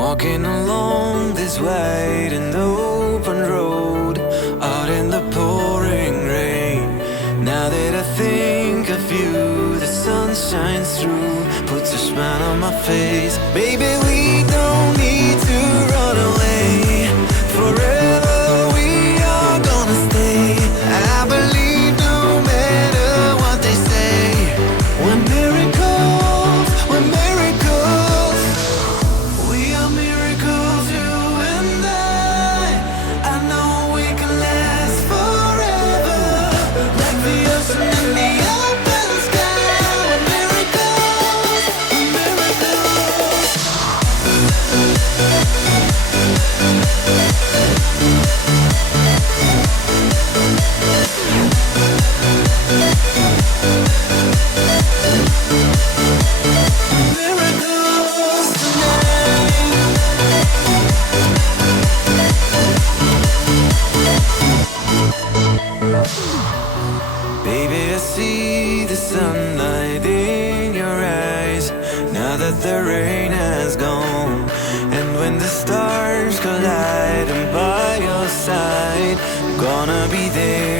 Walking along this wide and open road, out in the pouring rain. Now that I think of you, the sun shines through, puts a smile on my face. Baby, we don't need to run away. Forever we are gonna stay. I believe no matter what they say. We're miracles, we're miracles. We are miracles, you and I know we can last forever. Like the ocean and the open sky. We're miracles, we're miracles. Miracles tonight. Baby, I see the sunlight in your eyes, now that the rain has gone. And when the stars collide, I'm by your side. I'm gonna be there